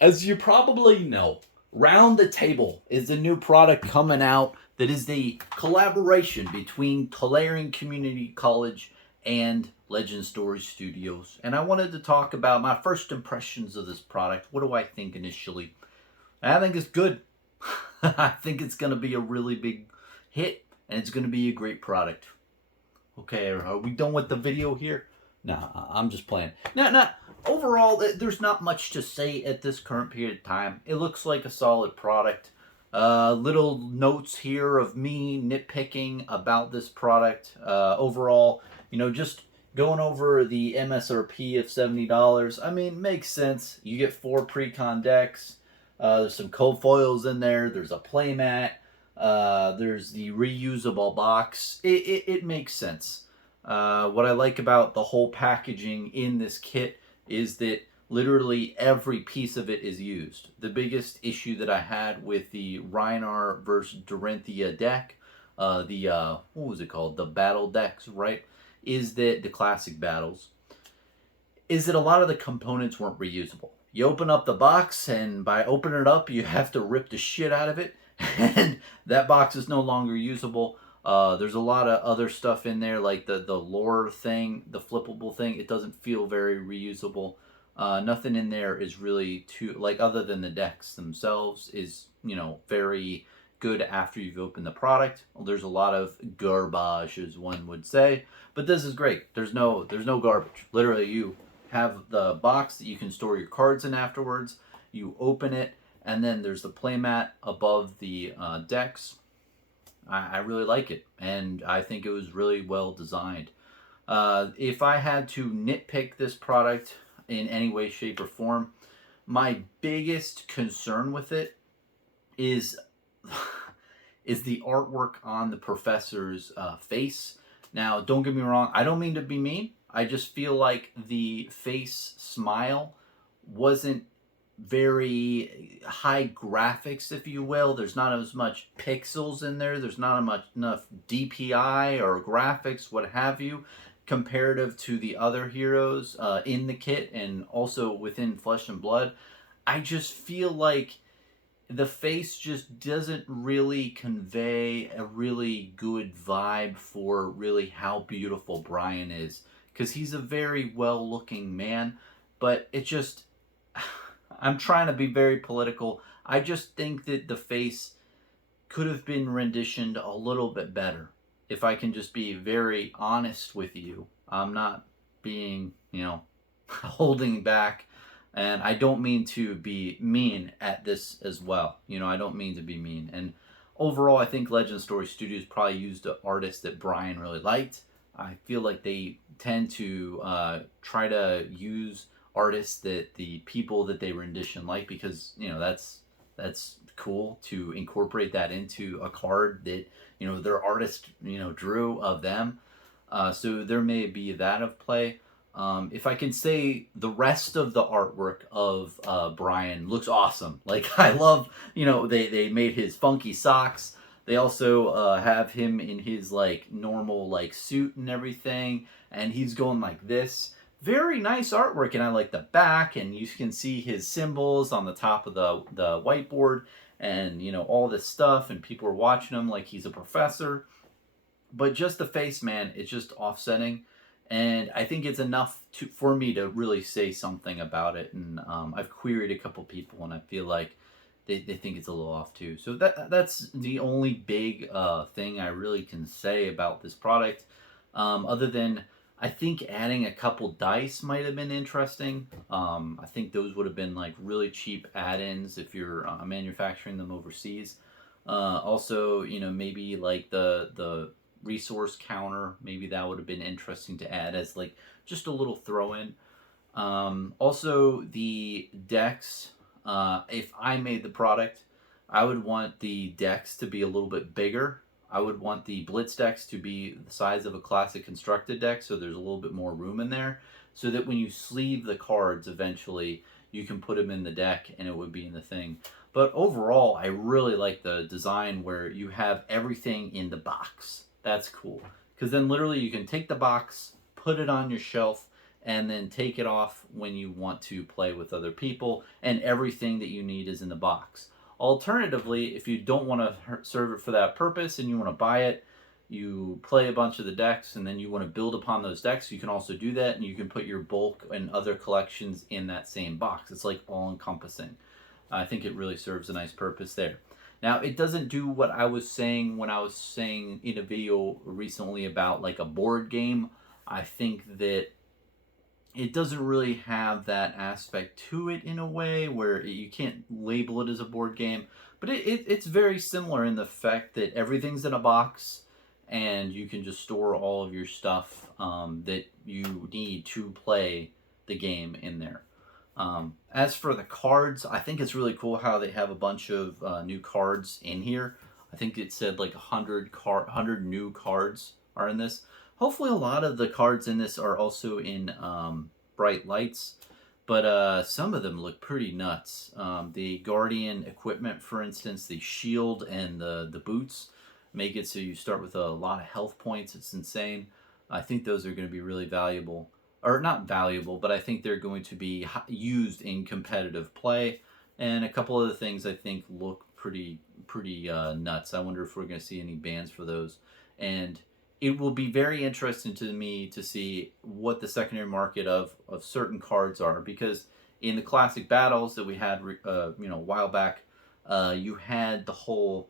As you probably know, Round the Table is a new product coming out that is the collaboration between Tolarian Community College and Legend Story Studios. And I wanted to talk about my first impressions of this product. What do I think initially? I think it's good. I think it's going to be a really big hit and it's going to be a great product. Okay, are we done with the video here? No, I'm just playing. No. Overall, there's not much to say at this current period of time. It looks like a solid product. Little notes here of me nitpicking about this product. Overall, just going over the MSRP of $70. I mean, makes sense. You get 4 pre-con decks. There's some cold foils in there. There's a playmat. There's the reusable box. It makes sense. What I like about the whole packaging in this kit is that literally every piece of it is used. The biggest issue that I had with the Rhinar versus Dorinthia deck, what was it called? The battle decks, right? Is that the classic battles? Is that a lot of the components weren't reusable. You open up the box, and by opening it up, you have to rip the shit out of it, and that box is no longer usable. There's a lot of other stuff in there, like the lore thing, the flippable thing. It doesn't feel very reusable. Nothing in there is really too, like, other than the decks themselves, is, very good after you've opened the product. There's a lot of garbage, as one would say, but this is great. There's no garbage. Literally, you have the box that you can store your cards in afterwards. You open it, and then there's the playmat above the decks. I really like it, and I think it was really well designed. If I had to nitpick this product in any way, shape, or form, my biggest concern with it is is the artwork on the professor's face. Now, don't get me wrong, I don't mean to be mean. I just feel like the face smile wasn't very high graphics, if you will. There's not as much pixels in there. There's not enough DPI or graphics, what have you, comparative to the other heroes in the kit and also within Flesh and Blood. I just feel like the face just doesn't really convey a really good vibe for really how beautiful Brian is, because he's a very well looking man, but it just I'm trying to be very political. I just think that the face could have been renditioned a little bit better. If I can just be very honest with you, I'm not being, holding back. And I don't mean to be mean at this as well. I don't mean to be mean. And overall, I think Legend Story Studios probably used an artist that Brian really liked. I feel like they tend to try to use artists that the people that they rendition like, because that's cool to incorporate that into a card that their artist drew of them. So there may be that of play. If I can say, the rest of the artwork of Brian looks awesome. Like, I love, they made his funky socks. They also have him in his like normal like suit and everything, and he's going like this. Very nice artwork, and I like the back, and you can see his symbols on the top of the whiteboard, and all this stuff, and people are watching him like he's a professor. But just the face, man, it's just offsetting, and I think it's enough for me to really say something about it. And I've queried a couple people, and I feel like they think it's a little off too. So that's the only big thing I really can say about this product. Other than, I think adding a couple dice might have been interesting. I think those would have been like really cheap add-ins if you're manufacturing them overseas. Also, maybe like the resource counter, maybe that would have been interesting to add as like just a little throw-in. Also, the decks. If I made the product, I would want the decks to be a little bit bigger. I would want the Blitz decks to be the size of a classic constructed deck, so there's a little bit more room in there, so that when you sleeve the cards eventually, you can put them in the deck and it would be in the thing. But overall, I really like the design where you have everything in the box. That's cool. Because then literally you can take the box, put it on your shelf, and then take it off when you want to play with other people, and everything that you need is in the box. Alternatively, if you don't want to serve it for that purpose and you want to buy it, you play a bunch of the decks and then you want to build upon those decks, you can also do that, and you can put your bulk and other collections in that same box. It's like all encompassing. I think it really serves a nice purpose there. Now, it doesn't do what I was saying when I was saying in a video recently about like a board game. I think that it doesn't really have that aspect to it in a way where you can't label it as a board game, but it's very similar in the fact that everything's in a box and you can just store all of your stuff that you need to play the game in there. As for the cards, I think it's really cool how they have a bunch of new cards in here. I think it said like 100 new cards are in this. Hopefully a lot of the cards in this are also in bright lights, but some of them look pretty nuts. The Guardian equipment, for instance, the shield and the boots make it so you start with a lot of health points. It's insane. I think those are going to be really valuable. Or not valuable, but I think they're going to be used in competitive play. And a couple of the things I think look pretty nuts. I wonder if we're going to see any bans for those. And it will be very interesting to me to see what the secondary market of certain cards are, because in the classic battles that we had a while back, you had the whole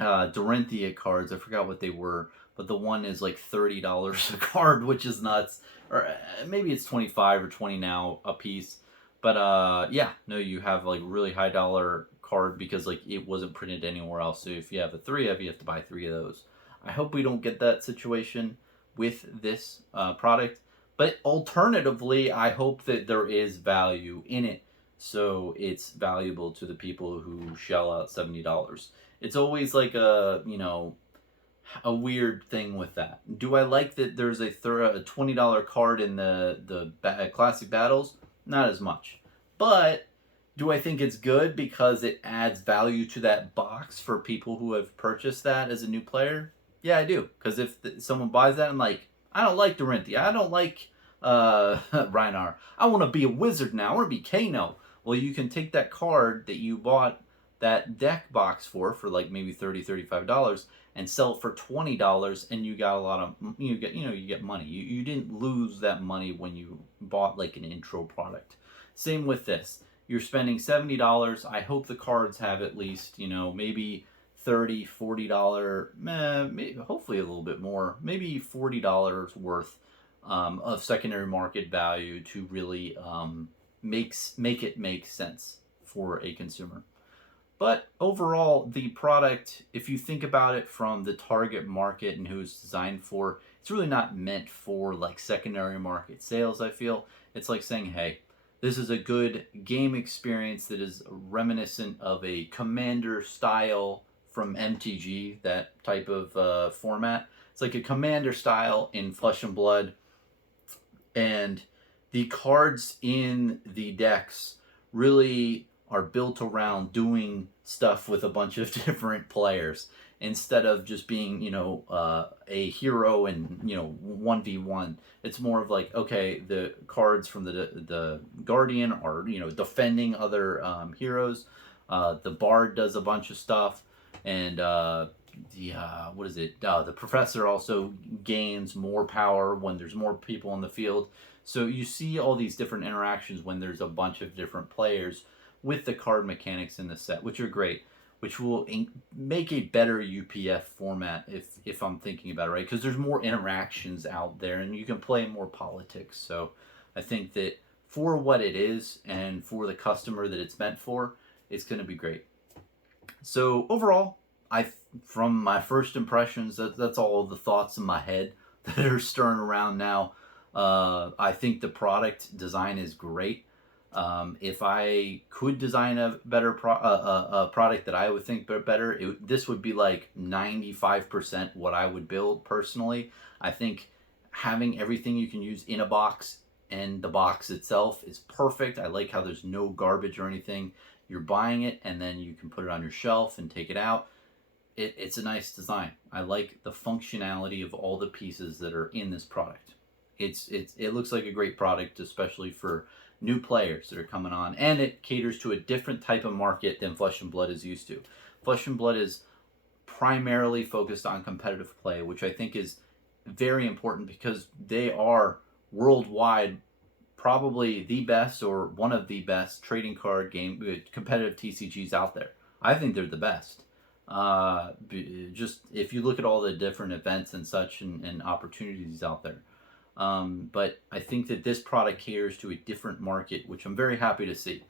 Dorinthia cards. I forgot what they were, but the one is like $30 a card, which is nuts. Or maybe it's 25 or 20 now a piece. But yeah, no, you have like really high dollar card because like it wasn't printed anywhere else. So if you have 3 of you have to buy 3 of those. I hope we don't get that situation with this product. But alternatively, I hope that there is value in it, so it's valuable to the people who shell out $70. It's always like a weird thing with that. Do I like that there's a $20 card in the classic battles? Not as much. But do I think it's good because it adds value to that box for people who have purchased that as a new player? Yeah, I do. Because if someone buys that and like, I don't like Dorinthia, I don't like Rhinar, I want to be a wizard now, I want to be Kano. Well, you can take that card that you bought that deck box for like maybe $35 and sell it for $20, and you got a lot of you get money. You didn't lose that money when you bought like an intro product. Same with this. You're spending $70. I hope the cards have at least maybe $30, $40, maybe, hopefully a little bit more, maybe $40 worth of secondary market value to really make it make sense for a consumer. But overall, the product, if you think about it from the target market and who it's designed for, it's really not meant for like secondary market sales, I feel. It's like saying, hey, this is a good game experience that is reminiscent of a Commander style from MTG, that type of format. It's like a Commander style in Flesh and Blood. And the cards in the decks really are built around doing stuff with a bunch of different players instead of just being a hero and 1v1. It's more of like, okay, the cards from the Guardian are defending other heroes. The Bard does a bunch of stuff, and the Professor also gains more power when there's more people in the field. So you see all these different interactions when there's a bunch of different players with the card mechanics in the set, which are great, which will make a better UPF format if I'm thinking about it right, because there's more interactions out there and you can play more politics. So I think that for what it is and for the customer that it's meant for, it's going to be great. So overall, from my first impressions, that's all the thoughts in my head that are stirring around now. I think the product design is great. If I could design a better a product that I would think better, this would be like 95% what I would build personally. I think having everything you can use in a box and the box itself is perfect. I like how there's no garbage or anything. You're buying it and then you can put it on your shelf and take it out. It's a nice design. I like the functionality of all the pieces that are in this product. It looks like a great product, especially for new players that are coming on, and it caters to a different type of market than Flesh and Blood is used to. Flesh and Blood is primarily focused on competitive play, which I think is very important because they are worldwide probably the best or one of the best trading card game competitive TCGs out there. I think they're the best. Just if you look at all the different events and such and opportunities out there. But I think that this product caters to a different market, which I'm very happy to see.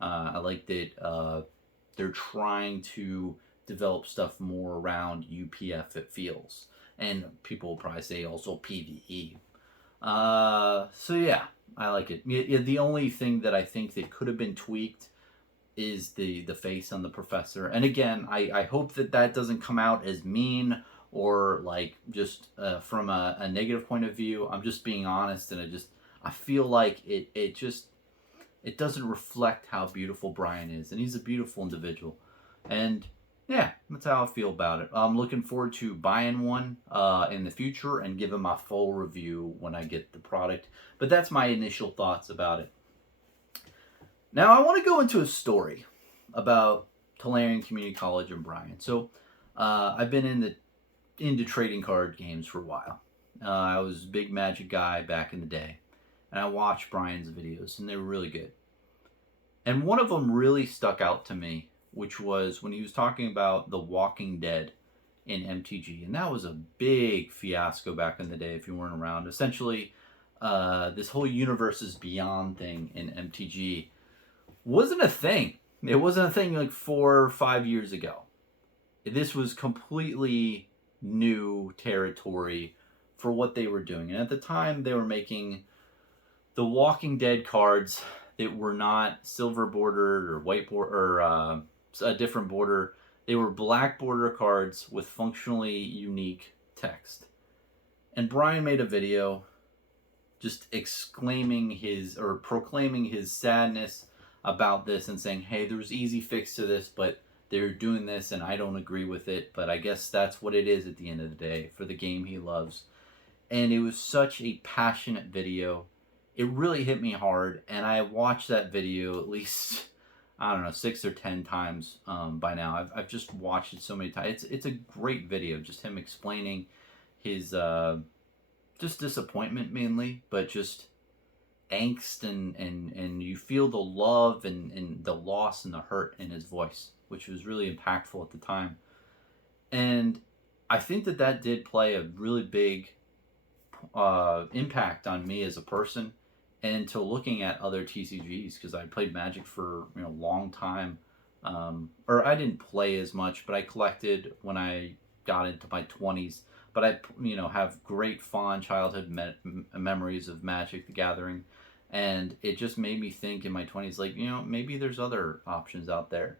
I like that they're trying to develop stuff more around UPF, it feels. And people will probably say also PvE. So yeah, I like it. The only thing that I think that could have been tweaked is the face on the professor. And again, I hope that that doesn't come out as mean or like just from a negative point of view. I'm just being honest, and I feel like it doesn't reflect how beautiful Brian is, and he's a beautiful individual. And yeah, that's how I feel about it. I'm looking forward to buying one in the future and giving my full review when I get the product. But that's my initial thoughts about it. Now I want to go into a story about Tolarian Community College and Brian. So I've been into trading card games for a while. I was a big Magic guy back in the day, and I watched Brian's videos, and they were really good. And one of them really stuck out to me, which was when he was talking about The Walking Dead in MTG. And that was a big fiasco back in the day if you weren't around. Essentially, this whole universes beyond thing in MTG wasn't a thing. It wasn't a thing like 4 or 5 years ago. This was completely new territory for what they were doing. And at the time, they were making the Walking Dead cards that were not silver bordered or white border or a different border. They were black border cards with functionally unique text. And Brian made a video just proclaiming his sadness about this and saying, hey, there's easy fix to this, but they're doing this and I don't agree with it, but I guess that's what it is at the end of the day for the game he loves. And it was such a passionate video. It really hit me hard, and I watched that video at least, I don't know, 6 or 10 times by now. I've just watched it so many times. It's a great video, just him explaining his just disappointment mainly, but just angst and you feel the love and the loss and the hurt in his voice, which was really impactful at the time. And I think that did play a really big impact on me as a person and to looking at other TCGs, because I played Magic for a long time. Or I didn't play as much, but I collected when I got into my 20s. But I have great fond childhood memories of Magic the Gathering. And it just made me think in my 20s, like, maybe there's other options out there.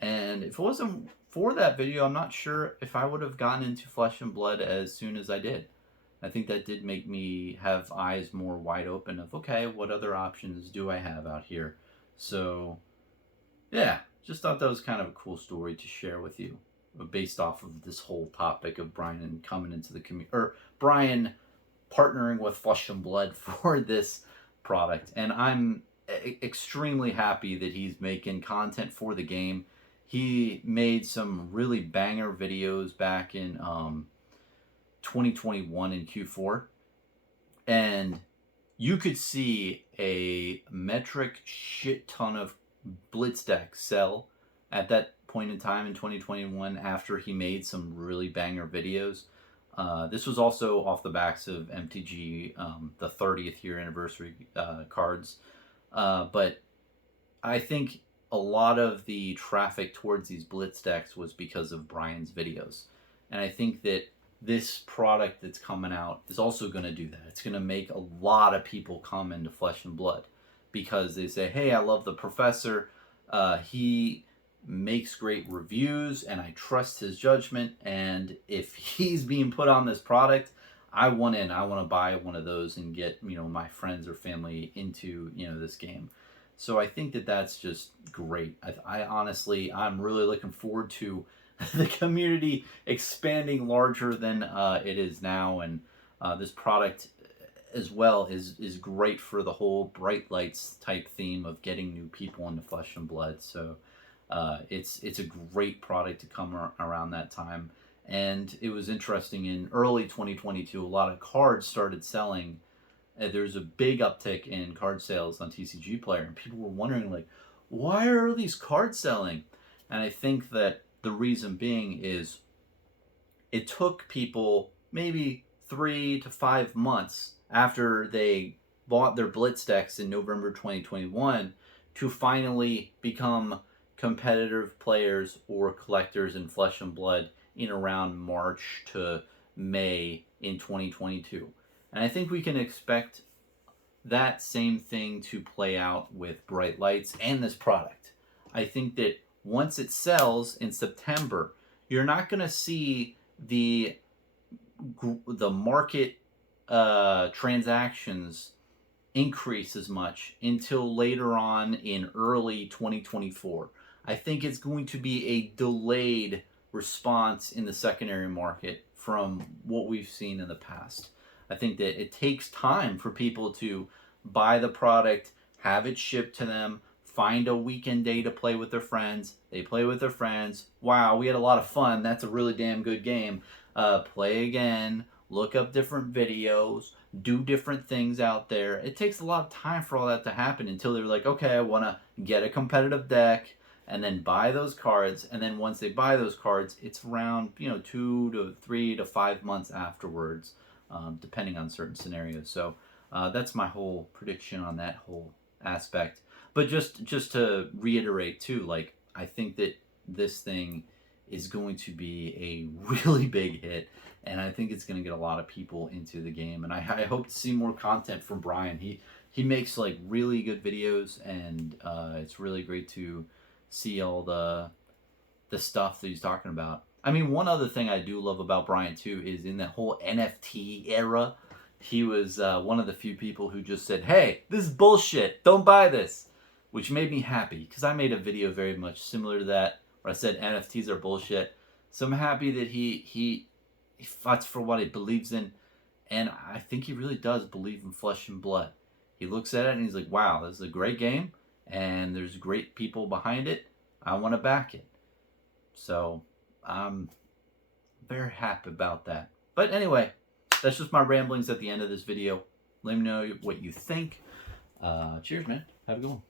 And if it wasn't for that video, I'm not sure if I would have gotten into Flesh and Blood as soon as I did. I think that did make me have eyes more wide open of, okay, what other options do I have out here? So, yeah, just thought that was kind of a cool story to share with you based off of this whole topic of Brian coming into the community, or Brian partnering with Flesh and Blood for this product. And I'm extremely happy that he's making content for the game. He made some really banger videos back in 2021 in Q4, and you could see a metric shit ton of Blitz decks sell at that point in time in 2021 after he made some really banger videos. This was also off the backs of MTG, the 30th year anniversary cards. But I think a lot of the traffic towards these Blitz decks was because of Brian's videos. And I think that this product that's coming out is also going to do that. It's going to make a lot of people come into Flesh and Blood because they say, hey, I love the professor. He makes great reviews and I trust his judgment. And if he's being put on this product, I want in. I want to buy one of those and get, my friends or family into, this game. So I think that that's just great. I honestly, I'm really looking forward to the community expanding larger than it is now. And this product, as well is great for the whole bright lights type theme of getting new people into Flesh and Blood. So it's a great product to come around that time. And it was interesting in early 2022, a lot of cards started selling. There's a big uptick in card sales on TCG Player, and people were wondering like, why are these cards selling? And I think that the reason being is it took people maybe 3 to 5 months after they bought their Blitz decks in November 2021 to finally become competitive players or collectors in Flesh and Blood in around March to May in 2022. And I think we can expect that same thing to play out with Bright Lights and this product. I think that once it sells in September, you're not going to see the market transactions increase as much until later on in early 2024. I think it's going to be a delayed response in the secondary market from what we've seen in the past. I think that it takes time for people to buy the product, have it shipped to them, find a weekend day to play with their friends. They play with their friends. Wow, we had a lot of fun. That's a really damn good game. Play again, look up different videos, do different things out there. It takes a lot of time for all that to happen until they're like, okay, I want to get a competitive deck and then buy those cards. And then once they buy those cards, it's around 2 to 3 to 5 months afterwards, depending on certain scenarios. So that's my whole prediction on that whole aspect. But just to reiterate too, like I think that this thing is going to be a really big hit, and I think it's going to get a lot of people into the game. And I hope to see more content from Brian. He makes like really good videos, and it's really great to see all the stuff that he's talking about. I mean, one other thing I do love about Brian too is in that whole NFT era, he was one of the few people who just said, "Hey, this is bullshit. Don't buy this," which made me happy because I made a video very much similar to that where I said NFTs are bullshit. So I'm happy that he fights for what he believes in, and I think he really does believe in Flesh and Blood. He looks at it and he's like, "Wow, this is a great game, and there's great people behind it. I want to back it." So I'm very happy about that. But anyway, that's just my ramblings at the end of this video. Let me know what you think. Cheers, man. Have a good one.